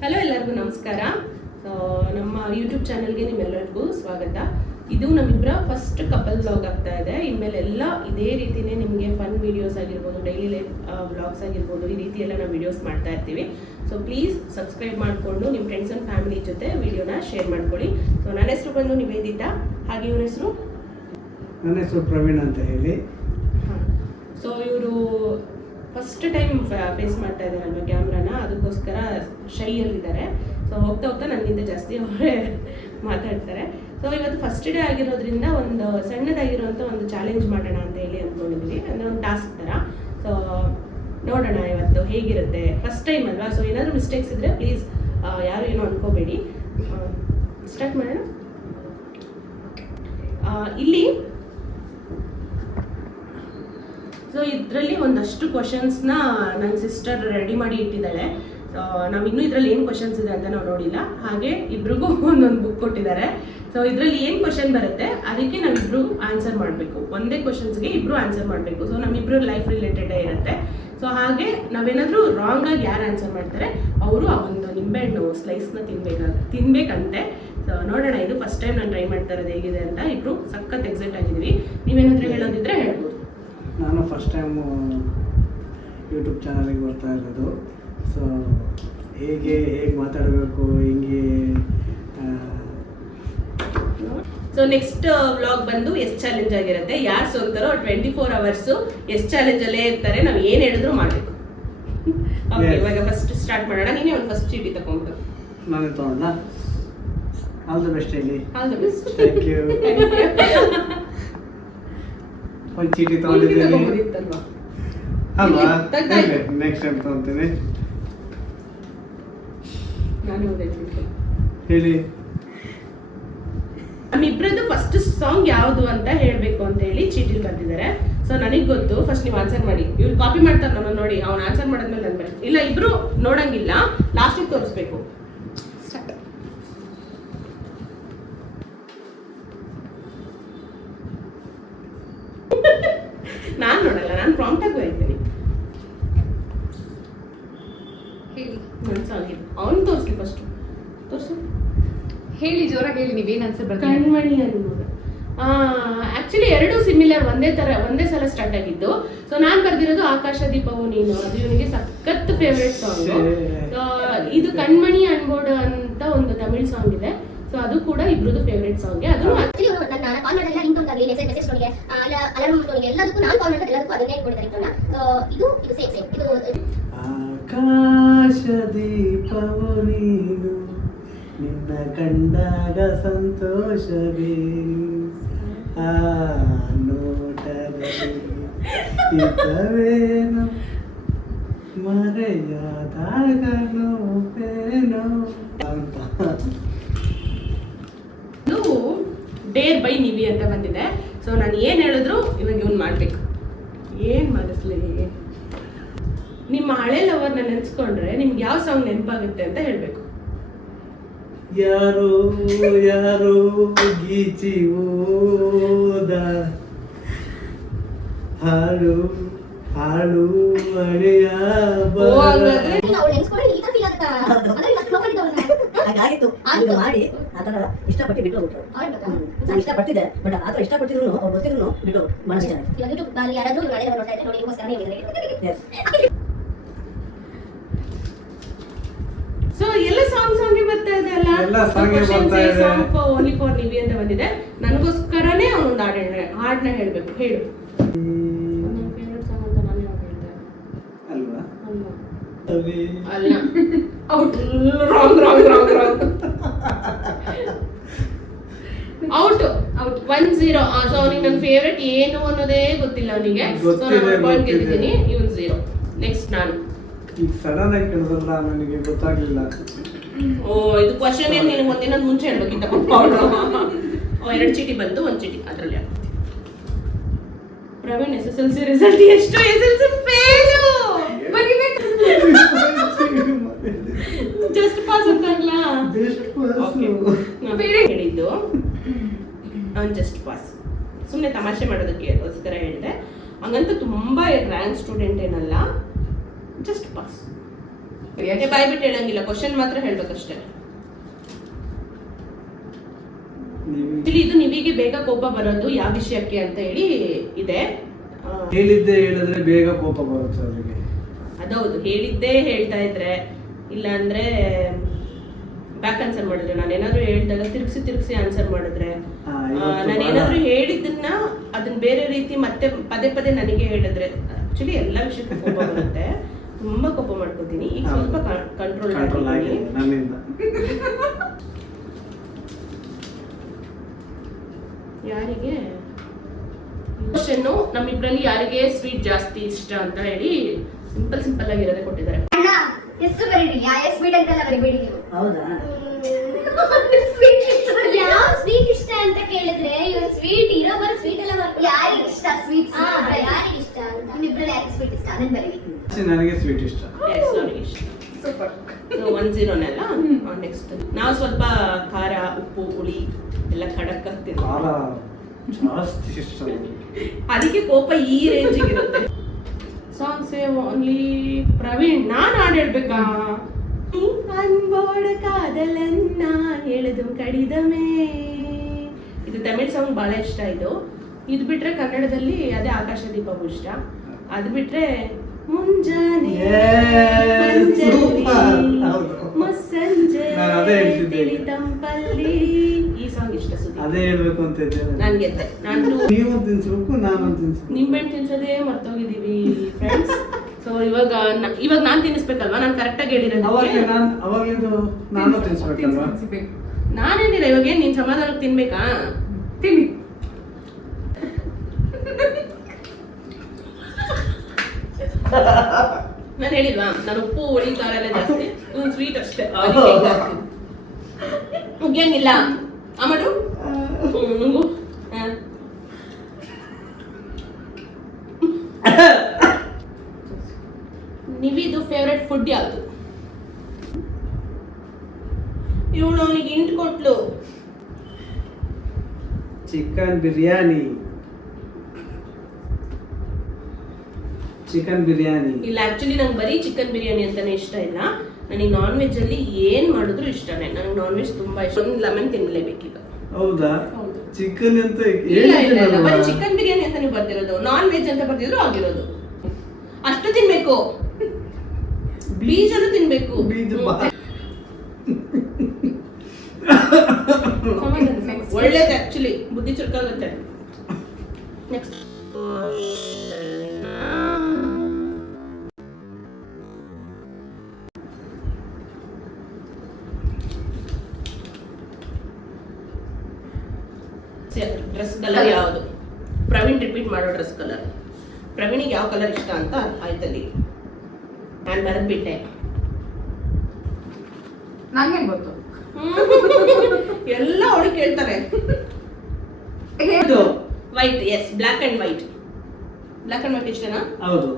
Hello, ಎಲ್ಲರಿಗೂ ನಮಸ್ಕಾರ. ನಮ್ಮ ಯೂಟ್ಯೂಬ್ ಚಾನಲ್ಗೆ ನಿಮ್ಮೆಲ್ಲರಿಗೂ ಸ್ವಾಗತ. ಇದು ನಮ್ಮಿಬ್ಬರ ಫಸ್ಟ್ ಕಪಲ್ ವ್ಲಾಗ್ ಆಗ್ತಾ ಇದೆ. ಇನ್ಮೇಲೆ ಎಲ್ಲ ಇದೇ ರೀತಿಯೇ ನಿಮಗೆ ಫನ್ ವೀಡಿಯೋಸ್ ಆಗಿರ್ಬೋದು, ಡೈಲಿ ಲೈಫ್ ವ್ಲಾಗ್ಸ್ ಆಗಿರ್ಬೋದು, ಈ ರೀತಿ ಎಲ್ಲ ನಾವು ವೀಡಿಯೋಸ್ ಮಾಡ್ತಾ ಇರ್ತೀವಿ. ಸೊ ಪ್ಲೀಸ್ ಸಬ್ಸ್ಕ್ರೈಬ್ ಮಾಡಿಕೊಂಡು ನಿಮ್ಮ ಫ್ರೆಂಡ್ಸ್ ಆ್ಯಂಡ್ ಫ್ಯಾಮಿಲಿ ಜೊತೆ ವಿಡಿಯೋನ ಶೇರ್ ಮಾಡ್ಕೊಳ್ಳಿ. ಸೊ ನನ್ನ ಹೆಸರು ಬಂದು ನಿವೇದಿತಾ, ಹಾಗೆ ಇವನ ಹೆಸರು ಪ್ರವೀಣ್ ಅಂತ ಹೇಳಿ. ಸೊ ಇವರು ಫಸ್ಟ್ ಟೈಮ್ ಫೇಸ್ ಮಾಡ್ತಾ ಇದ್ದಾರಲ್ವ ಕ್ಯಾಮ್ರಾನ, ಅದಕ್ಕೋಸ್ಕರ ಶೈಯಲ್ಲಿದ್ದಾರೆ. ಸೊ ಹೋಗ್ತಾ ಹೋಗ್ತಾ ನನಗಿಂತ ಜಾಸ್ತಿ ಅವರೇ ಮಾತಾಡ್ತಾರೆ. ಸೊ ಇವತ್ತು ಫಸ್ಟ್ ಡೇ ಆಗಿರೋದ್ರಿಂದ ಒಂದು ಸಣ್ಣದಾಗಿರೋಂಥ ಒಂದು ಚಾಲೆಂಜ್ ಮಾಡೋಣ ಅಂತ ಹೇಳಿ ಅಂದ್ಕೊಂಡಿದ್ವಿ, ಅಂದರೆ ಒಂದು ಟಾಸ್ಕ್ ಥರ. ಸೊ ನೋಡೋಣ ಇವತ್ತು ಹೇಗಿರುತ್ತೆ, ಫಸ್ಟ್ ಟೈಮ್ ಅಲ್ವಾ. ಸೊ ಏನಾದರೂ ಮಿಸ್ಟೇಕ್ಸ್ ಇದ್ದರೆ ಪ್ಲೀಸ್ ಯಾರು ಏನೋ ಅನ್ಕೋಬೇಡಿ. ಸ್ಟಾರ್ಟ್ ಮಾಡೋಣ. ಇಲ್ಲಿ ಸೊ ಇದರಲ್ಲಿ ಒಂದಷ್ಟು ಕ್ವಶನ್ಸ್ನ ನನ್ನ ಸಿಸ್ಟರ್ ರೆಡಿ ಮಾಡಿ ಇಟ್ಟಿದ್ದಾಳೆ. ಸೊ ನಾವಿನ್ನೂ ಇದರಲ್ಲಿ ಏನು ಕ್ವಶನ್ಸ್ ಇದೆ ಅಂತ ನಾವು ನೋಡಿಲ್ಲ. ಹಾಗೆ ಇಬ್ರಿಗೂ ಒಂದೊಂದು ಬುಕ್ ಕೊಟ್ಟಿದ್ದಾರೆ. ಸೊ ಇದರಲ್ಲಿ ಏನು ಕ್ವಶನ್ ಬರುತ್ತೆ ಅದಕ್ಕೆ ನಾವಿಬ್ರು ಆನ್ಸರ್ ಮಾಡಬೇಕು. ಒಂದೇ ಕ್ವಶನ್ಸ್ಗೆ ಇಬ್ರು ಆನ್ಸರ್ ಮಾಡಬೇಕು. ಸೊ ನಮ್ಮಿಬ್ರು ಲೈಫ್ ರಿಲೇಟೆಡೇ ಇರುತ್ತೆ. ಸೊ ಹಾಗೆ ನಾವೇನಾದರೂ ರಾಂಗಾಗಿ ಯಾರು ಆನ್ಸರ್ ಮಾಡ್ತಾರೆ ಅವರು ಆ ಒಂದು ನಿಂಬೆಹಣ್ಣು ಸ್ಲೈಸ್ನ ತಿನ್ಬೇಕಂತೆ. ಸೊ ನೋಡೋಣ, ಇದು ಫಸ್ಟ್ ಟೈಮ್ ನಾನು ಟ್ರೈ ಮಾಡ್ತಾ ಇರೋದು ಹೇಗಿದೆ ಅಂತ. ಇಬ್ರು ಸಖತ್ ಎಕ್ಸೈಟ್ ಆಗಿದ್ದೀವಿ. ನೀವೇನಾದರೂ ಹೇಳೋದಿದ್ರೆ ಹೇಳ್ಬೋದು. ನಾನು ಫಸ್ಟ್ ಟೈಮು ಯೂಟ್ಯೂಬ್ ಚಾನಲಿಗೆ ಬರ್ತಾ ಇರೋದು. ಸೊ ಹೇಗೆ ಮಾತಾಡಬೇಕು, ಹಿಂಗೆ. ಸೊ ನೆಕ್ಸ್ಟ್ ವ್ಲಾಗ್ ಬಂದು ಎಸ್ ಚಾಲೆಂಜ್ ಆಗಿರುತ್ತೆ. ಯಾರು ಸೋಲ್ತಾರೋ 24 hours ಎಸ್ ಚಾಲೆಂಜಲ್ಲೇ ಇರ್ತಾರೆ. ನಾವು ಏನು ಹೇಳಿದ್ರು ಮಾಡಬೇಕು. ಓಕೆ, ಇವಾಗ ಫಸ್ಟ್ ಸ್ಟಾರ್ಟ್ ಮಾಡೋಣ. ನೀನೇ ಒಂದು ಫಸ್ಟ್ ಚೀಟಿ ತಗೊಂಡು. ನಾನೇ ತಗೊಂಡ. ಆಲ್ ದ ಬೆಸ್ಟ್ ಹೇಳಿ. All the best. Thank you. ಒಂದು ಚೀಟಿ ತಗೊಂಡಿದ್ದೀನಿ ಅಲ್ವಾ? ನೆಕ್ಸ್ಟ್ ಟೈಮ್ ತಗೊಂತೀನಿ. ಹೇಳಿ. ನಮ್ಮಿಬ್ರದ್ದು ಫಸ್ಟ್ ಸಾಂಗ್ ಯಾವುದು ಅಂತ ಹೇಳಬೇಕು ಅಂತ ಹೇಳಿ ಚೀಟಿಲಿ ಬರ್ತಿದ್ದಾರೆ. ಸೊ ನನಗೆ ಗೊತ್ತು, ಫಸ್ಟ್ ನೀವು ಆನ್ಸರ್ ಮಾಡಿ. ಇವ್ರು ಕಾಪಿ ಮಾಡ್ತಾರೆ ನಮ್ಮ ನೋಡಿ. ಅವ್ನು ಆನ್ಸರ್ ಮಾಡಿದ್ಮೇಲೆ ನಾನು ಬರೀ ಇಲ್ಲ, ಇಬ್ರು ನೋಡಂಗಿಲ್ಲ, ಲಾಸ್ಟಿಗೆ ತೋರಿಸ್ಬೇಕು. ನಾನು ನೋಡಲ್ಲ, ನಾನು ಪ್ರಾಂಪ್ಟ್ ಆಗಿ ಬರೀತೀನಿ. ಹೇಳಿ. ನನ್ನ ಸಾಂಗ್ ಅವ್ನು ತೋರಿಸ್ಲಿ, ಫಸ್ಟ್ ತೋರಿಸು. ಹೇಳಿ, ಜೋರಾಗಿ ಹೇಳಿ. ನೀವೇನು ಆನ್ಸರ್ ಬರ್ತೀವಿ? ಕಣ್ಮಣಿ ಅನ್ನೋದು. ಆಕ್ಚುಲಿ ಎರಡು ಸಿಮಿಲರ್, ಒಂದೇ ಸಲ ಸ್ಟಾರ್ಟ್ ಆಗಿದ್ದು. ಸೊ ನಾನು ಬರ್ದಿರೋದು ಆಕಾಶ ದೀಪವು ನೀನು. ಅದು ಇವನಿಗೆ ಸಖತ್ ಫೇವ್ರೆಟ್ ಸಾಂಗ್. ಇದು ಕಣ್ಮಣಿ ಅನ್ಬೋರ್ಡ್ ಅಂತ ಒಂದು ತಮಿಳ್ ಸಾಂಗ್ ಇದೆ. ಸೊ ಅದು ಕೂಡ ಇಬ್ರದ್ದು ಫೇವ್ರೆಟ್ ಸಾಂಗ್. ಅದು ಆಕ್ಚುಲಿ ನನ್ನ ಕಾಲ್ ಮಾಡಿದ್ರೆ ರಿಂಗ್ ಆಗಲಿ, ಮೆಸೇಜ್ ಟೋನ್ಗೆ, ಅಲಾರ್ಮ್ ಟೋನ್ಗೆ, ಎಲ್ಲದಕ್ಕೂ ನಾನು ಕಾಲ್ ಮಾಡಿದ್ರೆ ಎಲ್ಲದಕ್ಕೂ ಅದನ್ನೇ ಕೊಡ್ತಾರೆ ಟೋನ್. ಇದು ಸೇಮ್ ಇದು. ಆಕಾಶ ದೀಪವು ನೀನು, ನಿನ್ನ ಕಂಡಾಗ ಸಂತೋಷವೇನು, ಆ ನೋಟದಲ್ಲಿ ಇದ್ದವೇನು, ಮರೆಯಾದಾಗ ನೋವೇನೋ ಅಂತ. ಡೇರ್ ಬೈ ನಿವಿ ಅಂತ ಬಂದಿದೆ. ಸೊ ನಾನು ಏನು ಹೇಳಿದ್ರು ಇವಾಗ ಇವನು ಮಾಡಬೇಕು. ಏನು ಮಾಡಿಸ್ಲಿ? ನಿಮ್ಮ ಹಳೆ ಲವರ್ನ ನೆನೆಸ್ಕೊಂಡ್ರೆ ನಿಮ್ಗೆ ಯಾವ ಸಾಂಗ್ ನೆನಪಾಗುತ್ತೆ ಅಂತ ಹೇಳಬೇಕು. ಯಾರೋ ಯಾರೋ ಗೀಚಿ ಹೋದ ಹಾಡು ಹಾಡು ಮಳೆಯ ಅವಳು ನೆನ್ಸ್ಕೊಂಡ್ರೆ ಈ ತರ ಫೀಲ್ ಆಗುತ್ತಾ? ಅಂದ್ರೆ ಇವತ್ತು ಲವ್ ಮಾಡಿದ್ದವನು ಹಾಗಾಗಿತ್ತು. ಇದು ಮಾಡಿ ಆ ಥರ ಇಷ್ಟಪಟ್ಟು ಬಿಟ್ಟು ಹೋಗ್ಬಿಟ್ರು. ನಾನು ಇಷ್ಟಪಟ್ಟಿದ್ದೆ, ಬಟ್ ಆ ಥರ ಇಷ್ಟಪಟ್ಟಿದ್ರು ಅವ್ರು ಗೊತ್ತಿದ್ರು ಬಿಟ್ಟು ಮನಸ್ಸು ಚೆನ್ನಾಗಿ. ಇವಾಗ ಯೂಟ್ಯೂಬ್ ಅಲ್ಲಿ ಯಾರಾದ್ರೂ ನಾಳೆ ನೋಡ್ತಾ ಇದ್ರೆ ನೋಡಿ, ನಿಮಗೋಸ್ಕರನೇ ಹೇಳಿದ್ರೆ. ಸೊ ಎಲ್ಲ ಸಾಂಗ್ ಬರ್ತಾ ಇದೆ ಅಲ್ಲ, ಎಲ್ಲ ಸಾಂಗ್ ಬರ್ತಾ ಇದೆ. ಸಾಂಗ್ ಓನ್ಲಿ ಫಾರ್ ನಿವಿ ಅಂತ ಬಂದಿದೆ. ನನಗೋಸ್ಕರನೇ ಅವನೊಂದು ಹಾಡನ್ನ ಹೇಳ್ಬೇಕು. ಹೇಳು. ನನ್ನ ಫೇವ್ರೆಟ್ ಸಾಂಗ್ ಅಂತ ನಾನು ಯಾವಾಗ ಹೇಳ್ದೆ ಅಲ್ವಾ? ಅಲ್ಲ, ಔಟ್. ರಾಂಗ್. ಔಟ್ 1-0. ಸೊ ಅವನಿಗೆ ನನ್ನ ಫೇವ್ರೆಟ್ ಏನು ಅನ್ನೋದೇ ಗೊತ್ತಿಲ್ಲ ಅವನಿಗೆ. ಸೊ ನಾನು ಪಾಯಿಂಟ್ ಗೆದ್ದಿದ್ದೀನಿ, ಇವನು 0. ನೆಕ್ಸ್ಟ್ ನಾನು. ಈಗ ಸಡನ್ ಆಗಿ ಕೇಳಿದ್ರಲ್ಲ, ನನಗೆ ಗೊತ್ತಾಗ್ಲಿಲ್ಲ. ಓ, ಇದು ಕ್ವಶನ್ ಏನು ನಿನಗೆ ಒಂದಿನ ಮುಂಚೆ ಹೇಳ್ಬೇಕಿತ್ತಪ್ಪ. 2 ಚೀಟಿ ಬಂತು, 1 ಚೀಟಿ ಅದರಲ್ಲಿ. ಪ್ರವೀಣ್ SSLC ರಿಸಲ್ಟ್ ಎಷ್ಟು? SSLC fail. ಜಸ್ಟ್ ಪಾಸ್ ಅಂತಾಗಲ್ಲ. ಹೇಳಿದ್ದು ನಾನು ಜಸ್ಟ್ ಪಾಸ್, ಸುಮ್ಮನೆ ತಮಾಷೆ ಮಾಡೋದಕ್ಕೋಸ್ಕರ ಹೇಳಿದೆ. ಹಂಗಂತ ತುಂಬ ರ್ಯಾಂಕ್ ಸ್ಟೂಡೆಂಟ್ ಏನಲ್ಲ, ಜಸ್ಟ್ ಪಾಸ್. ಬಾಯ್ ಬಿಟ್ಟು ಹೇಳಂಗಿಲ್ಲ, ಕ್ವಶನ್ ಮಾತ್ರ ಹೇಳ್ಬೇಕಷ್ಟೇ. ನೀವು ಇದು ನಿವಿಗೆ ಬೇಗ ಕೋಪ ಬರೋದು ಯಾವ ವಿಷಯಕ್ಕೆ ಅಂತ ಹೇಳಿ ಇದೆ. ಹೇಳಿದ್ದೆ ಹೇಳಿದ್ರೆ ಬೇಗ ಕೋಪ ಬರುತ್ತೆ ಅವರಿಗೆ. ಅದೌದು, ಹೇಳಿದ್ದೇ ಹೇಳ್ತಾ ಇದ್ರೆ, ಇಲ್ಲ ಅಂದ್ರೆ ಬ್ಯಾಕ್ ಆನ್ಸರ್ ಮಾಡಿದ್ರೆ, ನಾನು ಏನಾದ್ರು ಹೇಳಿದಾಗ ತಿರ್ಗಿಸಿ ಆನ್ಸರ್ ಮಾಡಿದ್ರೆ, ನಾನು ಏನಾದ್ರು ಹೇಳಿದ್ದನ್ನ ಅದನ್ನ ಬೇರೆ ರೀತಿ ಮತ್ತೆ ಪದೇ ಪದೇ ನನಗೆ ಹೇಳಿದ್ರೆ, ಆಕ್ಚುಲಿ ಎಲ್ಲ ವಿಷಯಕ್ಕೂ ಕೋಪ ಬರುತ್ತೆ, ತುಂಬಾ ಕೋಪ ಮಾಡ್ಕೋತೀನಿ. ಈಗ ಸ್ವಲ್ಪ ಕಂಟ್ರೋಲ್ ಆಗಿದೆ ನನ್ನಿಂದ. ಯಾರಿಗೆ ಕ್ವಶನ್, ನಮ್ಮಿಬ್ರಲ್ಲಿ ಯಾರಿಗೆ ಸ್ವೀಟ್ ಜಾಸ್ತಿ ಇಷ್ಟ ಅಂತ ಹೇಳಿ ಸಿಂಪಲ್ ಆಗಿರೋದೇ ಕೊಟ್ಟಿದ್ದಾರೆ. ಅಣ್ಣ ಹೆಸರು ಬರೀರಿ, ಯಾವ ಸ್ವೀಟ್ ಅಂತೆಲ್ಲ ಬರಿಬೇಡಿ ನೀವು. ಹೌದಾ? ಯಾವ ಸ್ವೀಟ್ ಇಷ್ಟ ಅಂತ ಕೇಳಿದ್ರೆ ಇವ್ರು ಸ್ವೀಟ್ ಇರೋ ಬರೋ ಸ್ವೀಟ್ ಎಲ್ಲ ಯಾರಿಗೆ ಇಷ್ಟ ಸ್ವೀಟ್ಸ್, ಯಾರಿಗೆ ಇಷ್ಟ ಅಂತ ನಿಮ್ಮಿಬ್ರಲ್ಲಿ ಯಾರಿಗೆ ಸ್ವೀಟ್ ಇಷ್ಟ ಅದನ್ನ ಬರೀರಿ. ನನಗೆ ಸ್ವೀಟ್ ಇಷ್ಟ. ಸೂಪರ್. 1-0 ನೆಕ್ಸ್ಟ್ ನಾವು ಸ್ವಲ್ಪ ಖಾರ, ಉಪ್ಪು, ಹುಳಿ ಎಲ್ಲ ಖಡಕ್ ಆಗ್ತಿದೆ, ಖಾರ ಜಾಸ್ತಿ ಇಷ್ಟ. ಅದಕ್ಕೆ ಕೋಪ ಈ ರೇಂಜಿಗೆ ಇರುತ್ತೆ. ಸಾಂಗ್ಸ್ ಓನ್ಲಿ ಪ್ರವೀಣ್, ನಾನು ಹಾಡು ಹೇಳ್ಬೇಕಾ? ಅನ್ಬೋಡ ಕಾದಲನ್ನ ಎಳೆದು ಕಡಿದಮೇ, ಇದು ತಮಿಳ್ ಸಾಂಗ್ ಬಹಳ ಇಷ್ಟ. ಇದು ಬಿಟ್ರೆ ಕನ್ನಡದಲ್ಲಿ ಅದೇ ಆಕಾಶ ದೀಪ ಇಷ್ಟ. ಅದು ಬಿಟ್ರೆ ಮುಂಜಾನೆ ಮುಸ್ಸಂಜೆ ತಿಳಿ ತಂಪಲ್ಲಿ, ಈ ಸಾಂಗ್ ಇಷ್ಟ. ಸುದ್ದಿ ಅದೇ ಹೇಳ್ಬೇಕು ಅಂತ ಇದ್ದೇನೆ. ನಾನು ಗೆದ್ದೆ. ನಾನು ನೀವು ತಿನ್ಸ್ಬೇಕು, ನಾನು ತಿನ್ಸ್ಬೇಕು. ನಿಂಬೆಹಣ್ಣು ತಿನ್ಸೋದೇ ಮರ್ತೋಗಿದ್ದೀವಿ ಫ್ರೆಂಡ್ಸ್. ಸೊ ಇವಾಗ ನಾನು ತಿನ್ನಿಸ್ಬೇಕಲ್ವಾ? ನಾನು ಕರೆಕ್ಟಾಗಿ ಹೇಳಿರೋದು. ಅವಾಗಲಿಂದ ನಾನು ತಿನ್ಸ್ಬೇಕಲ್ವಾ? ನಾನೇನಿಲ್ಲ, ಇವಾಗ ಏನ್ ನೀನ್ ಸಮಾಧಾನಕ್ಕೆ ತಿನ್ಬೇಕಾ? ತಿನ್ನಿ. ನಾನು ಹೇಳಿಲ್ವಾ, ನಾನು ಉಪ್ಪು, ಹುಳಿ, ಖಾರ ಎಲ್ಲ ಜಾಸ್ತಿ, ಸ್ವೀಟ್ ಅಷ್ಟೇ. ಮುಗಿಯಂಗಿಲ್ಲ ಆಮಡು ನಂಗು. ನಿವಿದು ಫೇವ್ರೆಟ್ ಫುಡ್ ಯಾವುದು? ಇವಳು ಅವನಿಗೆ ಇಂಟ್ ಕೊಟ್ಲು. ಚಿಕನ್ ಬಿರಿಯಾನಿ. ಇಲ್ಲ, ಆಕ್ಚುಲಿ ನಂಗೆ ಬರೀ ಚಿಕನ್ ಬಿರಿಯಾನಿ ಅಂತಾನೆ ಇಷ್ಟ ಇಲ್ಲ. ನನಗೆ ನಾನ್ ವೆಜ್ ಅಲ್ಲಿ ಏನ್ ಮಾಡಿದ್ರು ಇಷ್ಟನೇ. ನನಗೆ ನಾನ್ ವೆಜ್ ತುಂಬಾ ಇಷ್ಟ. ಒಂದು ಲೆಮನ್ ತಿನ್ಲೇಬೇಕೀಗ. ಹೌದಾ? ಚಿಕನ್ ಅಂತ ಇಲ್ಲ, ಬರೀ ಚಿಕನ್ ಬಿರಿಯಾನಿ ಅಂತ ನೀವು ಬರ್ತಿರೋದು. ನಾನ್ ವೆಜ್ ಅಂತ ಬರ್ತಿದ್ರು ಆಗಿರೋದು. ಅಷ್ಟು ತಿನ್ಬೇಕು, ಬೀಜನು ತಿನ್ಬೇಕು. ಒಳ್ಳೇದು, ಆಕ್ಚುಲಿ ಬುದ್ಧಿ ಚುರುಕಾಗುತ್ತೆ. ನೆಕ್ಸ್ಟ್ ಡ್ರೆಸ್ ಕಲರ್ ಯಾವುದು? ಪ್ರವೀಣ್ ರಿಪೀಟ್ ಮಾಡೋ ಡ್ರೆಸ್ ಕಲರ್. ಪ್ರವೀಣಿಗೆ ಯಾವ ಕಲರ್ ಇಷ್ಟ ಅಂತ ಆಯ್ತಲ್ಲಿ ನಾನು ಬರೆದ್ಬಿಟ್ಟೆ. ನಂಗೆ ಗೊತ್ತು. ಎಲ್ಲ ಅವಳು ಕೇಳ್ತಾರೆ. White, yes, black and white. Black and white ಇಷ್ಟನಾ? ಹೌದು.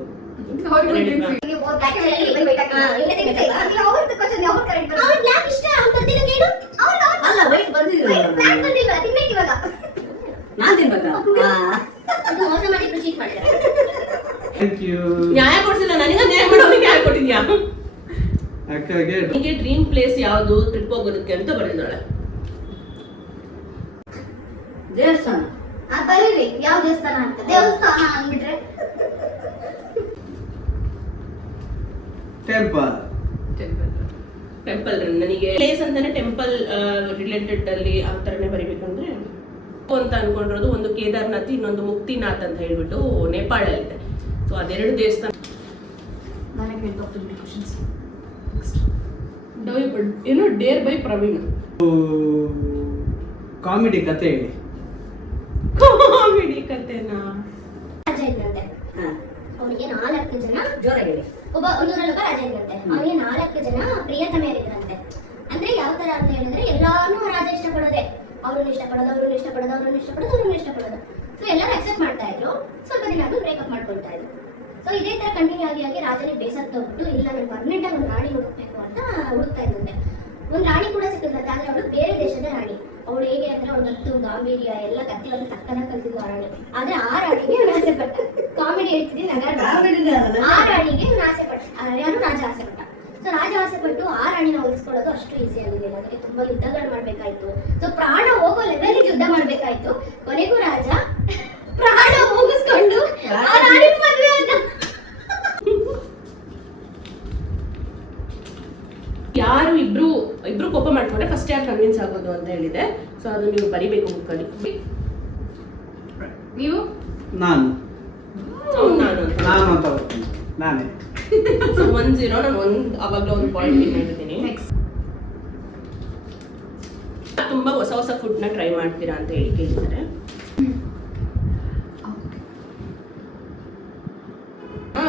ಅಲ್ಲ, ವೈಟ್ ಬಂದಿದ್ರು. ನಾನ್ ತಿನ್ಬೇಕಾ? Thank you. ನ್ಯಾಯ ಕೊಡ್ಸಿಲ್ಲ ನನಗೆ, ನ್ಯಾಯ ಮಾಡೋನಿಗೆ ನ್ಯಾಯ ಕೊಟ್ಟಿದ್ಯಾ? ಅಕ್ಕಗೆ ನನಗೆ ಡ್ರೀಮ್ ಪ್ಲೇಸ್ ಯಾವುದು ಟ್ರಿಪ್ ಹೋಗೋದಕ್ಕೆ ಅಂತ ಬರೆದಿದ್ದಾಳೆ. ದೇವಸ್ಥಾನ. ಬರೀರಿ ಯಾವ ದೇವಸ್ಥಾನ ಅಂತ. ದೇವಸ್ಥಾನ ಅಂದ್ಬಿಟ್ರೆ ಟೆಂಪಲ್. ನನಗೆ ಪ್ಲೇಸ್ ಅಂತಾನೆ ಟೆಂಪಲ್ ರಿಲೇಟೆಡ್ ಅಲ್ಲಿ ಆ ಥರನೇ ಬರಿಬೇಕಂದ್ರೆ ಅಂತ ಅನ್ಕೊಂಡಿರೋದು ಒಂದು ಕೇದಾರ್ನಾಥ್, ಇನ್ನೊಂದು ಮುಕ್ತಿನಾಥ್ ಅಂತ ಹೇಳ್ಬಿಟ್ಟು ನೇಪಾಳಲ್ಲಿದೆ. ಸೊ ಅದೆರಡು ದೇವಸ್ಥಾನ. ಏನು ಡೇರ್ ಬೈ ಪ್ರವೀಣ್. ಕಾಮಿಡಿ ಕತೆ ಹೇಳಿ. ಕಾಮಿಡಿ ಕತೆನಾ? ರಾಜ ಇದ್ದಂತೆ, ಅವನಿಗೆ 4 ಜನ, ಜೋರಾಗಿ ಹೇಳಿ. ಊರಲ್ಲೊಬ್ಬ ರಾಜ ಇದ್ದಂತೆ, ಅವನಿಗೆ 4 ಜನ ಪ್ರಿಯತಮೆಯರಿದ್ರಂತೆ. ಅಂದ್ರೆ ಯಾವ ತರ ಅಂತ ಹೇಳಿದ್ರೆ ಎಲ್ಲಾನು ರಾಜ ಇಷ್ಟಪಡೋದೆ, ಅವ್ರನ್ನ ಇಷ್ಟಪಡೋದು. ಸೊ ಎಲ್ಲರೂ ಅಕ್ಸೆಪ್ಟ್ ಮಾಡ್ತಾ ಇದ್ರು. ಸ್ವಲ್ಪ ದಿನ ಆದ್ಮೇಲೆ ಬ್ರೇಕಪ್ ಮಾಡ್ಕೊಳ್ತಾ ಇದ್ರು. ಸೊ ಇದೇ ತರ ಕಂಟಿನ್ಯೂ ಆಗಿ ರಾಜನಿಗೆ ಬೇಸತ್ತೋಗ್ಬಿಟ್ಟು, ಇಲ್ಲ ನಾನು ಪರ್ಮನೆಂಟ್ ಆಗಿ ಒಂದು ರಾಣಿ ಹುಡುಕ್ಬೇಕು ಅಂತ ಹುಡುಕ್ತಾ ಇದ್ದಂತೆ. ಒಂದು ರಾಣಿ ಕೂಡ ಸಿಕ್ಕಿದ್ರಂತೆ, ಆದ್ರೆ ಅವಳು ಬೇರೆ ದೇಶದ ರಾಣಿ. ಅವಳು ಹೇಗೆ ಅಂದ್ರೆ ಅವಳು ಗತ್ತು, ಗಾಂಭೀರ್ಯ ಎಲ್ಲ ಕತ್ತಿಯೊಳಗೆ ಸಕ್ಕನ ಕಲ್ತಿದ್ವು ಆ ರಾಣಿ. ಆದ್ರೆ ಆ ರಾಣಿಗೆ ಇವನು ಆಸೆ ಪಟ್ಟ. ಕಾಮಿಡಿ ಹೇಳ್ತಿದ್ದೀನಿ, ಆ ರಾಣಿಗೆ ಇವನು ಆಸೆ ಪಟ್ಟ, ಯಾರು ರಾಜ ಆಸೆ ಪಟ್ಟ. ಸೊ ಸೊ ರಾಜ ಆಸೆ ಪಟ್ಟು ಆ ರಾಣಿನ ಉಳಿಸ್ಕೊಳ್ಳೋದು ಅಷ್ಟು ಈಸಿ ಆಗಿರಲಿಲ್ಲ. ಅದಕ್ಕೆ ತುಂಬಾ ಯುದ್ಧಗಳು ಮಾಡ್ಬೇಕಾಯ್ತು. ಸೊ ಪ್ರಾಣ ಹೋಗೋ ಲೆವೆಲ್ಗೆ ಯುದ್ಧ ಮಾಡ್ಬೇಕಾಯ್ತು. ಕೊನೆಗೂ ರಾಜ ಪ್ರಾಣ ಹೋಗಿಸ್ಕೊಂಡು ಆ ರಾಣಿ ಮದುವೆ ಆದ. ಯಾರು ಇಬ್ರು ಕೋಪ ಮಾಡ್ಕೊಂಡ್ರೆ ಫಸ್ಟ್ ಯಾರು ಕನ್ವಿನ್ಸ್ ಆಗೋದು ಅಂತ ಹೇಳಿದೆ. ಸೊ ಅದು ನೀವು ಬರಿಬೇಕು ಬುಕ್ಕಲ್ಲಿ. ನೀವು ನಾನು ನಾನು ಅಂತ ಬರ್ತೀನಿ, ನಾನೇ. ಸೊ 1-0 ನಾನು ಅವಾಗಲೇ ಒಂದು ಪಾಯಿಂಟ್ ಮಾಡಿದ್ದೀನಿ. ನೆಕ್ಸ್ಟ್ ತುಂಬಾ ಹೊಸ ಹೊಸ ಫುಡ್ ನ ಟ್ರೈ ಮಾಡ್ತೀರಾ ಅಂತ ಹೇಳಿ ಕೇಳಿದ್ದಾರೆ.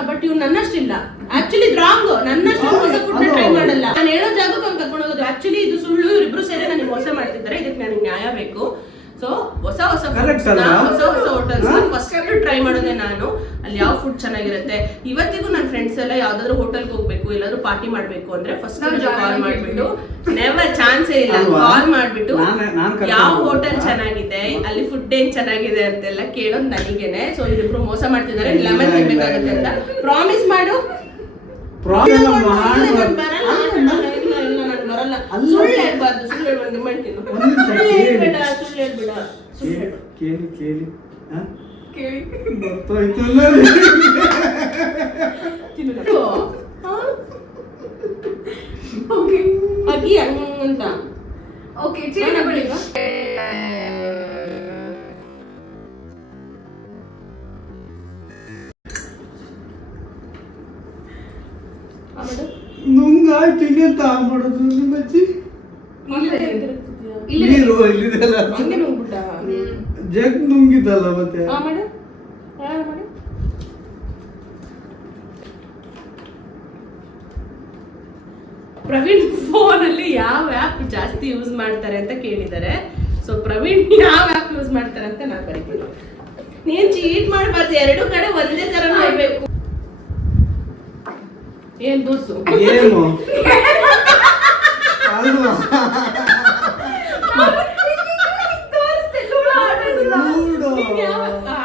ಬಟ್ ಇವ್ರು ನನ್ನಷ್ಟಿಲ್ಲ. Actually wrong. ನನ್ನಷ್ಟು ಹೊಸ ಫುಡ್ ನ ಟ್ರೈ ಮಾಡಲ್ಲ. ನಾನು ಹೇಳೋ ಜಾಗಕ್ಕೆ ಅವ್ನು ಕರ್ಕೊಂಡು ಹೋಗೋದು. ಆಕ್ಚುಲಿ ಇದು ಸುಳ್ಳು. ಇವರಿಬ್ರು ಸೇರಿ ನನಗೆ ಮೋಸ ಮಾಡ್ತಿದ್ದಾರೆ. ಇದಕ್ಕೆ ನನಗೆ ನ್ಯಾಯ ಬೇಕು. ಸೊ ಹೊಸ ಹೊಸ Correct ಅಲ್ವಾ? ಹೊಸ ಹೋಟೆಲ್ಸ್ ಫಸ್ಟ್ ಟ್ರೈ ಮಾಡೋದೇ ನಾನು. ಅಲ್ಲಿ ಯಾವ ಫುಡ್ ಚೆನ್ನಾಗಿರುತ್ತೆ. ಇವತ್ತಿಗೂ ನನ್ನ ಫ್ರೆಂಡ್ಸ್ ಎಲ್ಲ ಯಾವ್ದಾದ್ರು ಹೋಟೆಲ್ಗೆ ಹೋಗ್ಬೇಕು, ಎಲ್ಲಾದ್ರೂ ಪಾರ್ಟಿ ಮಾಡ್ಬೇಕು ಅಂದ್ರೆ ಫಸ್ಟ್ ಕಾಲ್ ಮಾಡ್ಬಿಟ್ಟು, ನೆವರ್ ಚಾನ್ಸೇ ಇಲ್ಲ, ಕಾಲ್ ಮಾಡ್ಬಿಟ್ಟು ಯಾವ ಹೋಟೆಲ್ ಚೆನ್ನಾಗಿದೆ, ಅಲ್ಲಿ ಫುಡ್ ಏನ್ ಚೆನ್ನಾಗಿದೆ ಅಂತೆಲ್ಲ ಕೇಳೋದು ನನಗೇನೆ. ಸೊ ಇವ್ರಿಬ್ರು ಮೋಸ ಮಾಡ್ತಿದ್ದಾರೆ. ಲೆಮನ್ ತಿನ್ಬೇಕಾಗುತ್ತೆ ಅಂತ ಪ್ರಾಮಿಸ್ ಮಾಡು. ಬರಲ್ಲ. ಸುಳ್ಳು ಹೇಳ್ಬಾರ್ದು. ಸುಳ್ಳು ಹೇಳ್ಬಾರ್ದು. ನಿಮ್ಮ ಹೇಳ್ತೀನಿ. ಸುಳ್ಳು ಹೇಳ್ಬೇಡ. ಸುಳ್ಳು ಹೇಳ್ಬೇಡ. ಸುಳ್ಳು ಹೇಳು. ಕೇಳಿ ಕೇಳಿ ಬರ್ತಾಯ್ತು. ಓಕೆ ಅಗಿ ಅಂತ. ಓಕೆ ಚೀಟಿ ಬಳಿ ನುಂಗಾಯ್ತು. ಇನ್ನೆಂತ ಮಾಡೋದು ನಿಮ್ಮ ಅಜ್ಜಿ? ನೀರು ಇಲ್ಲಿದೆಲ್ಲ ಹಂಗೆ ನುಂಗ್ಬಿಟ್ಟ. ಜಗ್ ನುಂಗಿದ್ದಲ್ಲ ಮತ್ತೆ. ಮಾಡು. ಪ್ರವೀಣ್ ಫೋನ್ ಅಲ್ಲಿ ಯಾವ ಆ್ಯಪ್ ಜಾಸ್ತಿ ಯೂಸ್ ಮಾಡ್ತಾರೆ ಅಂತ ಕೇಳಿದ್ದಾರೆ. ಸೊ ಪ್ರವೀಣ್ ಯಾವ ಆ್ಯಪ್ ಯೂಸ್ ಮಾಡ್ತಾರೆ ಅಂತ ನಾನು ಬರೀತೀನಿ. ನೀನ್ ಚೀಟ್ ಮಾಡಬಾರ್ದು. ಎರಡು ಕಡೆ ಒಂದೇ ತರ ನೋಡ್ಬೇಕು. ಏನ್ ದೋಸು ಏನು ಅಲ್ವಾ?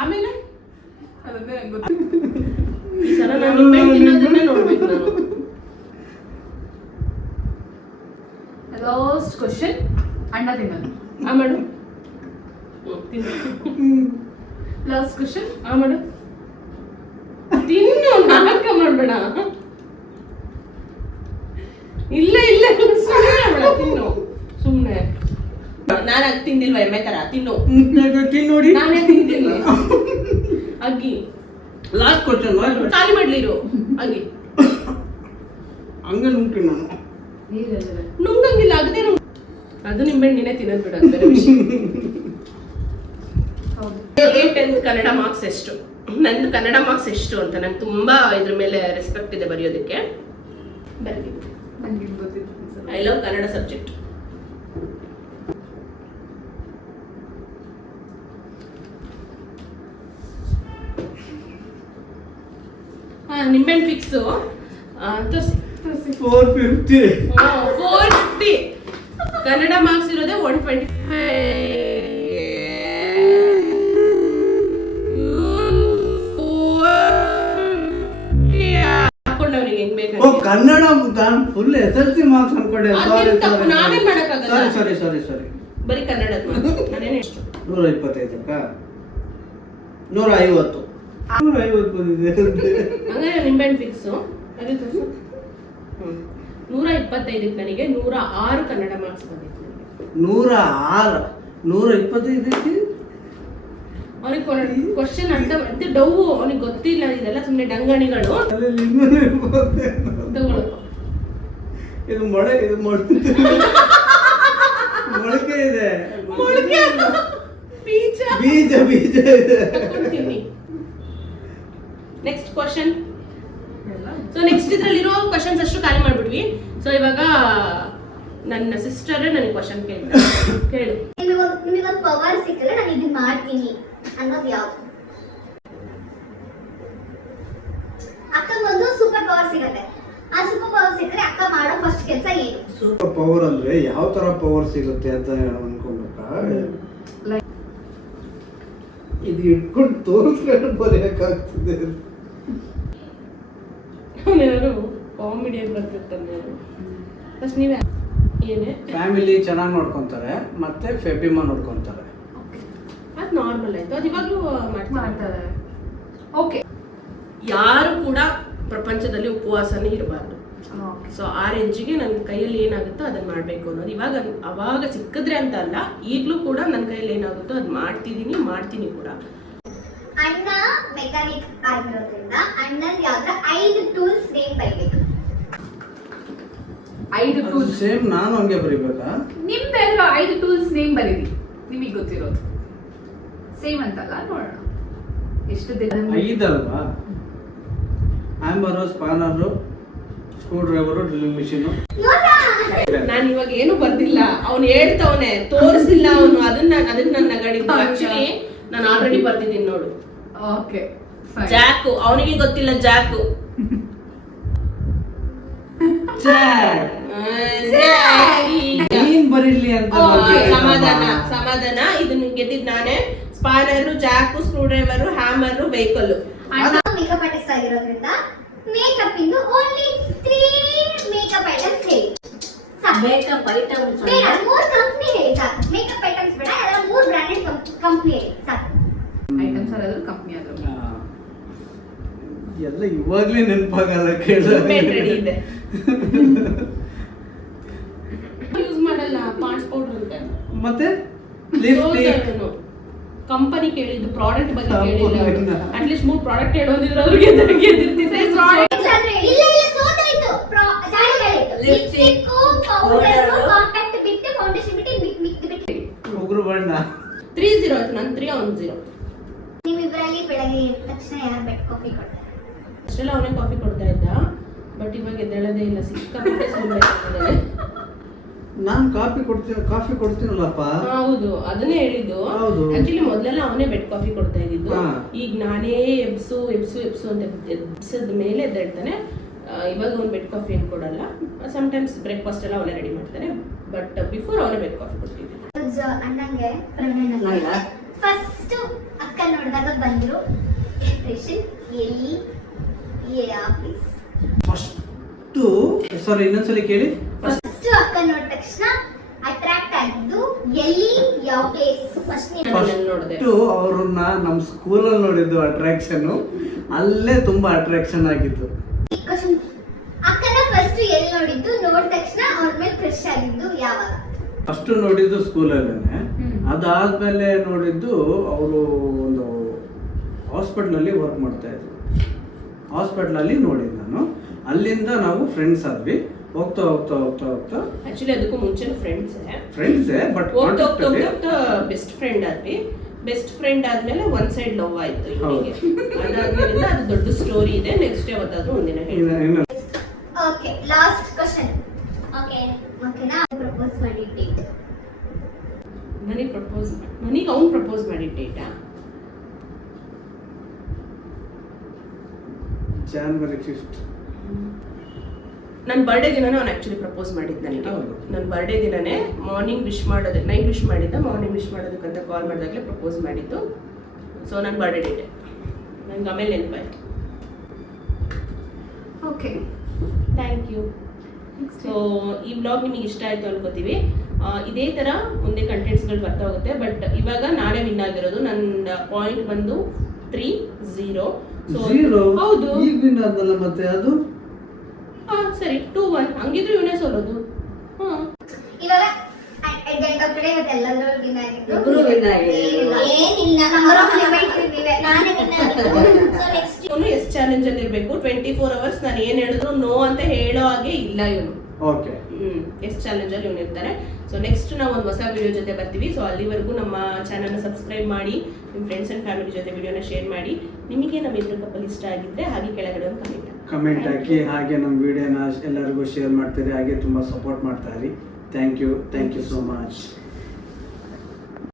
ಆಮೇಲೆ ಅದನ್ನೇ ನಂಗೆ ಗೊತ್ತು. ಈ ಸಲ ನಾನು ನಿಂಬೆ ತಿನ್ನೋದನ್ನೇ ನೋಡ್ಬೇಕು ನಾನು. Last question. ಅಂಡ ತಿನ್ನೋದು. ಮಾಡು. Last question. ಮಾಡು. ತಿನ್ನು. ನಾಟಕ ಮಾಡ್ಬೇಡ. ಇಲ್ಲ ಸುಮ್ಮನೆ ತಿನ್ನು. ಸುಮ್ಮನೆ ನಾನು ಅದು ತಿಂದಿಲ್ವ ಎಮ್ಮೆ ತರ. ತಿನ್ನು. ನೋಡಿ ನಾನೇ ತಿಂತೀನಿ. ಅಗ್ಗಿ ಲಾಸ್ಟ್ ಕ್ವಶನ್ ಖಾಲಿ ಮಾಡ್ಲಿರು. ಅಗ್ಗಿ ಹಂಗೆ ನುಂಗ್ತೀನಿ ನಾನು. ನುಂಗಂಗಿಲ್ಲ. ಅಗದೇ ಅದು ನಿಂಬೆಹಣ್ಣಿನೇ ತಿನ್ನೋದು ಬಿಡು. ಅದು ಬೇರೆ ವಿಷಯ. 10th ಕನ್ನಡ ಮಾರ್ಕ್ಸ್ ಎಷ್ಟು? ನಂದು ಕನ್ನಡ ಮಾರ್ಕ್ಸ್ ಎಷ್ಟು ಅಂತ ನಂಗೆ ತುಂಬಾ ಇದ್ರ ಮೇಲೆ ರೆಸ್ಪೆಕ್ಟ್ ಇದೆ ಬರೆಯೋದಕ್ಕೆ. ಬರೀ ನಂಗೆ ಗೊತ್ತಿತ್ತು. I love Kannada subject. ನಿಂಬೆಹಣ್ಣು ಫಿಕ್ಸು. ತೋರಿಸಿ. 450. 450. ಕನ್ನಡ ಮಾರ್ಕ್ಸ್ ಇರೋದೇ 125. ಹಾಕೊಂಡವ್ರಿಗೆ ಹೆಂಗ್ ಬೇಕು. ಕನ್ನಡ ನಾನು ಫುಲ್ SLC ಮಾರ್ಕ್ಸ್ ಅನ್ಕೊಂಡೆ. ನಾವೇನ್ ಮಾಡಕ್ಕಾಗಲ್ಲ. ಸಾರಿ ಬರೀ ಕನ್ನಡದ ಮಾರ್ಕ್ಸ್. ನಾನೇನು ಎಷ್ಟು? 125ಕ್ಕ 150 ಬಂದಿದೆ. ಹಂಗಾರೆ ನಿಂಬೆಹಣ್ಣು ಫಿಕ್ಸು. ಅದೇ ತೋರಿಸು. 125ಕ್ಕೆ ನನಗೆ 106 ಕನ್ನಡ ಮಾರ್ಕ್ಸ್ ಬಂದಿತ್ತು. 106 125 ಅವನಿಗೆ ಕ್ವಶನ್ ಅರ್ಥ ಮತ್ತೆ ಡೌ. ಅವನಿಗೆ ಗೊತ್ತಿಲ್ಲ. ಇದೆಲ್ಲ ಸುಮ್ಮನೆ ಡಂಗಣಿಗಳು. ತಗೊಳ್ಳು. ಇದು ಮೊಳಕೆ ಇದೆ. ಮೊಳಕೆ ಬೀಜ ಇದೆ. ತಗೊಳ್ತೀನಿ. Next question. ಸೊ ನೆಕ್ಸ್ಟ್ ಇದ್ರಲ್ಲಿರೋ ಕ್ವಶನ್ಸ್ ಅಷ್ಟು ಖಾಲಿ ಮಾಡ್ಬಿಡ್ವಿ. ಸೊ ಇವಾಗ ನನ್ನ ಸಿಸ್ಟರ್ ನನಗೆ ಕ್ವಶನ್ ಕೇಳು. ನಿಮಗೊಂದು ಪವರ್ ಸಿಕ್ಕರೆ ನಾನು ಇದನ್ನ ಮಾಡ್ತೀನಿ ಅನ್ನೋದು ಯಾವುದು? ಅಕ್ಕಗೊಂದು ಸೂಪರ್ ಪವರ್ ಸಿಗತ್ತೆ. ಆ ಸೂಪರ್ ಪವರ್ ಸಿಕ್ಕರೆ ಅಕ್ಕ ಮಾಡೋ ಫಸ್ಟ್ ಕೆಲಸ ಏನು? ಸೂಪರ್ ಪವರ್ ಅಂದ್ರೆ ಯಾವ ತರ ಪವರ್ ಸಿಗುತ್ತೆ ಅಂತ ಅನ್ಕೊಂಡ್ಬೇಕಾ? ಇದು ಇಟ್ಕೊಂಡು ತೋರಿಸ್ಕೊಂಡು ಬರೆಯಕ್ಕಾಗ್ತದೆ. ಅವನೇನಾದ್ರು ಕಾಮಿಡಿಯಾಗಿ ಬರ್ತಿರ್ತಾನೆ. ಫಸ್ಟ್ ನೀವೇ ಏನೇ ಫ್ಯಾಮಿಲಿ ಚೆನ್ನಾಗಿ ನೋಡ್ಕೊಂತಾರೆ ಮತ್ತೆ ಫೆಬಿಮಾ ನೋಡ್ಕೊಂತಾರೆ. ಅದು ನಾರ್ಮಲ್ ಆಯ್ತು, ಅದು ಇವಾಗಲೂ ಮಾಡ್ತಾರೆ. ಓಕೆ. ಯಾರು ಕೂಡ ಪ್ರಪಂಚದಲ್ಲಿ ಉಪವಾಸನೇ ಇರಬಾರ್ದು. ಸೊ ಆ ರೇಂಜಿಗೆ ನನ್ನ ಕೈಯಲ್ಲಿ ಏನಾಗುತ್ತೋ ಅದನ್ನ ಮಾಡಬೇಕು ಅನ್ನೋದು. ಇವಾಗ ಅವಾಗ ಸಿಕ್ಕಿದ್ರೆ ಅಂತ ಅಲ್ಲ, ಈಗಲೂ ಕೂಡ ನನ್ನ ಕೈಯಲ್ಲಿ ಏನಾಗುತ್ತೋ ಅದು ಮಾಡ್ತೀನಿ ಕೂಡ. ಅಣ್ಣ ಮೆಕ್ಯಾನಿಕ್ ಆಗಿರೋದ್ರಿಂದ ಅಣ್ಣನ ಯಾವ್ದ್ರ 5 ಟೂಲ್ಸ್ ನೇಮ್ ಬರೀಬೇಕು. 5 ಟೂಲ್ಸ್ ಸೇಮ್ ನಾನು ಹಂಗೆ ಬರೀಬೇಕಾ? ನಿಮ್ದೆಲ್ಲ 5 ಟೂಲ್ಸ್ ನೇಮ್ ಬರೀರಿ, ನಿಮಗೆ ಗೊತ್ತಿರೋದು. ಸೇಮ್ ಅಂತಲ್ಲ, ನೋಡೋಣ ಎಷ್ಟು ದಿನ. 5 ಅಲ್ವಾ? Hammer, spanner, screw driver, drilling machine. ನಾನು ಇವಾಗ ಏನು ಬರ್ದಿಲ್ಲ, ಅವ್ನು ಹೇಳ್ತವನೆ, ತೋರಿಸಿಲ್ಲ ಅವನು. ಅದನ್ನ ನನ್ನ ನಗಡಿದ್ದು. ಆಕ್ಚುಲಿ ನಾನು ಆಲ್ರೆಡಿ ಬರ್ದಿದ್ದೀನಿ ನೋಡು. ಓಕೆ. ಜಾಕು, ಅವನಿಗೆ ಗೊತ್ತಿಲ್ಲ ಜಾಕು. ಏನ್ ಬರೀಲಿ ಅಂತ ಸಮಾಧಾನ. ಇದನ್ನ ಗೆದ್ದಿದ್ ನಾನೇ. Spanner, jack, screwdriver, hammer, vehicle. Makeup artist ಆಗಿರೋದ್ರಿಂದ ಮೇಕಪ್ ಇಂದು ಓನ್ಲಿ 3 ಮೇಕಪ್ ಐಟಮ್ಸ್ ಹೇಳಿ. ಮೇಕಪ್ ಐಟಮ್ಸ್ ಬೇಡ, 3 ಕಂಪನಿ ಹೇಳಿ ಸಾಕು. ಮೇಕಪ್ ಐಟಮ್ಸ್ ಬೇಡ, ಎಲ್ಲ 3 ಬ್ರಾಂಡೆಡ್ ಕಂಪನಿ ಹೇಳಿ ಸಾಕು. ಐಟಮ್ಸ್ ಆದ್ರೂ ಕಂಪ್ನಿ ಆದ್ರೂ. ಎಲ್ಲ ಇವಾಗ್ಲೇ ನೆನಪಾಗಲ್ಲ ರೆಡಿ ಇದೆ. ಯೂಸ್ ಮಾಡಲ್ಲ ಪಾಂಡ್ಸ್ ಪೌಡರ್ ಅಂತ. ಮತ್ತೆ ಕಂಪನಿ ಕೇಳಿದ್ದು, ಪ್ರಾಡಕ್ಟ್ ಬಗ್ಗೆ ಕಂಪನಿ. ಕೇಳಿಲ್ಲ. ಅಟ್ಲೀಸ್ಟ್ 3 ಪ್ರಾಡಕ್ಟ್ ಹೇಳೋದಿದ್ರೆ ಅವ್ರಿಗೆ ಗೆದ್ದಿರ್ತಿದ್ದೆ. ಇಲ್ಲ ಸೋತಾಯ್ತು. ಲಿಪ್ಸ್ಟಿಕ್, ಪೌಡರ್, ಕಾಂಪ್ಯಾಕ್ಟ್ ಬಿಟ್ಟು ಫೌಂಡೇಶನ್ ಬಿಟ್ಟು ಉಗುರು ಬಣ್ಣ 3-0 ಆಯ್ತು. ನಾನು 3 ಅವ್ನು 0. ನಿಮ್ಮಿಬ್ಬರಲ್ಲಿ ಬೆಳಗ್ಗೆ ಎದ್ದ ತಕ್ಷಣ ಯಾರು ಬೆಡ್ ಕಾಫಿ ಕೊಡ್ತಾರೆ? ಅಷ್ಟೆಲ್ಲ ಅವನೇ ಕಾಫಿ ಕೊಡ್ತಾ ಇದ್ದ, ಬಟ್ ಇವಾಗ ಎದ್ದೇಳೋದೇ ಇಲ್ಲ. ಸಿಕ್ಕಾಪಟ್ಟೆ ಸುಮ್ಮನೆ. ನಾನ್ ಕಾಫಿ ಕೊಡ್ತೀನಲ್ಲಪ್ಪ. ಹೌದು, ಅದನ್ನೇ ಹೇಳಿದ್ದು. ಹೌದು. ಆಕ್ಚುಲಿ ಮೊದಲೆಲ್ಲ ಅವನೇ ಬೆಡ್ ಕಾಫಿ ಕೊಡ್ತಾ ಇದ್ದಿದ್ದು. ಹಾ. ಈಗ ನಾನೇ ಎಬ್ಸು ಅಂತ ಎಬ್ಸದ ಮೇಲೆ ಎದ್ದೇಳ್ತಾನೆ. ಇವಾಗ ಅವ್ನು ಬೆಡ್ ಕಾಫಿ ಏನು ಕೊಡಲ್ಲ. ಸಮ್ಟೈಮ್ಸ್ ಬ್ರೇಕ್ಫಾಸ್ಟ್ ಎಲ್ಲ ಅವನೇ ರೆಡಿ ಮಾಡ್ತಾನೆ, ಬಟ್ ಬಿಫೋರ್ ಅವನೇ ಬೆಡ್ ಕಾಫಿ ಕೊಡ್ತಿದ್ದೆ. ಅಣ್ಣಂಗೆ ಫಸ್ಟ್ ಅಕ್ಕ ನೋಡಿದಾಗ ಬಂದ್ರು ಇಂಪ್ರೆಷನ್ ಎಲ್ಲಿ ಪ್ಲೀಸ್. ಸಾರಿ, ಇನ್ನೊಂದ್ಸಲಿ ಕೇಳಿ. ಫಸ್ಟ್ ಅಕ್ಕ ನೋಡಿದ ತಕ್ಷಣ ಅಟ್ರಾಕ್ಟ್ ಆಗಿದ್ದು ಎಲ್ಲಿ, ಯಾವ ಪ್ಲೇಸ್? ನೋಡಿದೆ ಅವ್ರನ್ನ ನಮ್ ಸ್ಕೂಲಲ್ಲಿ ನೋಡಿದ್ದು ಅಟ್ರಾಕ್ಷನ್, ಅಲ್ಲೇ ತುಂಬಾ ಅಟ್ರಾಕ್ಷನ್ ಆಗಿತ್ತು. ಅಕ್ಕನ ಫಸ್ಟ್ ಎಲ್ಲಿ ನೋಡಿದ್ದು, ನೋಡಿದ ತಕ್ಷಣ ಅವ್ರ ಮೇಲೆ ಕ್ರಶ್ ಆಗಿದ್ದು ಯಾವಾಗ? ಫಸ್ಟ್ ನೋಡಿದ್ದು ಸ್ಕೂಲಲ್ಲೇನೆ. ಅದಾದ್ಮೇಲೆ ನೋಡಿದ್ದು ಅವರು ಒಂದು ಹಾಸ್ಪಿಟಲ್ ಅಲ್ಲಿ ವರ್ಕ್ ಮಾಡ್ತಾ ಇದ್ರು. ಹಾಸ್ಪಿಟಲ್ ಅಲ್ಲಿ ನೋಡಿದ್ದು ನಾನು. ಅಲ್ಲಿಂದ ನಾವು ಫ್ರೆಂಡ್ಸ್ ಆದ್ವಿ. ಹೋಗ್ತಾ ಆಕ್ಚುಲಿ ಅದಕ್ಕೂ ಮುಂಚೆ ಫ್ರೆಂಡ್ಸೇ ಬಟ್ ಹೋಗ್ತಾ ಬೆಸ್ಟ್ ಫ್ರೆಂಡ್ ಆದ್ವಿ. ಬೆಸ್ಟ್ ಫ್ರೆಂಡ್ ಆದ್ಮೇಲೆ ಒನ್ ಸೈಡ್ ಲವ್ ಆಯ್ತು ಇವನಿಗೆ. ಅದಾದ್ಮೇಲೆ ಅದು ದೊಡ್ಡ ಸ್ಟೋರಿ ಇದೆ. ನೆಕ್ಸ್ಟ್ ಯಾವತ್ತಾದ್ರೂ ಒಂದಿನ ಹೇಳ್ತೀನಿ. Okay, last question. ಓಕೆನಾ? ಪ್ರಪೋಸ್ ಮಾಡಿ ಡೇಟ್. ನನಗೆ ಅವ್ನು ಪ್ರಪೋಸ್ ಮಾಡಿ ಡೇಟಾ January 5th. ನನ್ನ ಬರ್ಡೇ ದಿನನೇ ಅವ್ನು ಆಕ್ಚುಲಿ ಪ್ರಪೋಸ್ ಮಾಡಿದ್ದು ನನಗೆ. ನನ್ನ ಬರ್ಡೇ ದಿನನೇ ಮಾರ್ನಿಂಗ್ ವಿಶ್ ಮಾಡೋದು, ನೈಟ್ ವಿಶ್ ಮಾಡಿದ್ದ. ಮಾರ್ನಿಂಗ್ ವಿಶ್ ಮಾಡೋದಕ್ಕಂತ ಕಾಲ್ ಮಾಡಿದಾಗಲೇ ಪ್ರಪೋಸ್ ಮಾಡಿದ್ದು. ಸೊ ನನ್ನ ಬರ್ಡೇ ಡೇಟೆ ನಂಗೆ ಆಮೇಲೆ ನೆನಪಾಯ್ತು. Okay, thank you. ಸೊ ಈ ಬ್ಲಾಗ್ ನಿಮಗೆ ಇಷ್ಟ ಆಯಿತು ಅನ್ಕೋತೀವಿ. ಇದೇ ಥರ ಮುಂದೆ ಕಂಟೆಂಟ್ಸ್ಗಳು ಬರ್ತಾ ಹೋಗುತ್ತೆ. ಬಟ್ ಇವಾಗ ನಾನೇ ವಿನ್ ಆಗಿರೋದು. ನನ್ನ ಪಾಯಿಂಟ್ ಬಂದು 3-0. ಹೌದು, ಈಗ ವಿನ್ ಆದಲ್ಲ ಮತ್ತೆ ಅದು. ಸರಿ 2-1 ಹಂಗಿದ್ರೆ ಇವನೇ ಸೋಲೋದು. ಇವಾಗ at the end of the day ಮತ್ತೆ ಎಲ್ಲರೂ ವಿನ್ ಆಗಿದ್ದು. ಇಬ್ರು win ಆಗಿದ್ರು. ಏನಿಲ್ಲ, ನಂಬರ್ ಆಫ್ ಲಿಮಿಟ್ ನೀವೇ, ನಾನೇ ವಿನ್ ಆಗಿದ್ದು. ಸೊ ನೆಕ್ಸ್ಟ್ ಇವನು ಎಸ್ ಚಾಲೆಂಜ್ ಅಲ್ಲಿ ಇರಬೇಕು. 24 hours ನಾನು ಏನು ಹೇಳಿದ್ರು ನೋ ಅಂತ ಹೇಳೋ ಹಾಗೆ ಇಲ್ಲ ಇವನು. ಓಕೆ, ಎಸ್ ಚಾಲೆಂಜ್ ಅಲ್ಲಿ ಇವನು ಇರ್ತಾರೆ. ಸೊ ನೆಕ್ಸ್ಟ್ ನಾವು ಒಂದು ಹೊಸ ವಿಡಿಯೋ ಜೊತೆ ಬರ್ತೀವಿ. ಸೊ ಅಲ್ಲಿವರೆಗೂ ನಮ್ಮ ಚಾನಲ್ನ ಸಬ್ಸ್ಕ್ರೈಬ್ ಮಾಡಿ, ನಿಮ್ಮ ಫ್ರೆಂಡ್ಸ್ ಅಂಡ್ ಫ್ಯಾಮಿಲಿ ಜೊತೆ ವಿಡಿಯೋನ ಶೇರ್ ಮಾಡಿ. ನಿಮಗೆ ನಮ್ಮಿಬ್ಬರು ಕಪಲ್ ಇಷ್ಟ ಆಗಿದ್ರೆ ಹಾಗೆ ಕೆಳಗಡೆ ಒಂದು ಕಮೆಂಟ್ ಹಾಕಿ. ಹಾಗೆ ನಮ್ಮ ವಿಡಿಯೋನ ಎಲ್ಲರಿಗೂ ಶೇರ್ ಮಾಡ್ತೀರಿ. ಹಾಗೆ ತುಂಬಾ ಸಪೋರ್ಟ್ ಮಾಡ್ತಾ ಇರಿ. Thank you so much.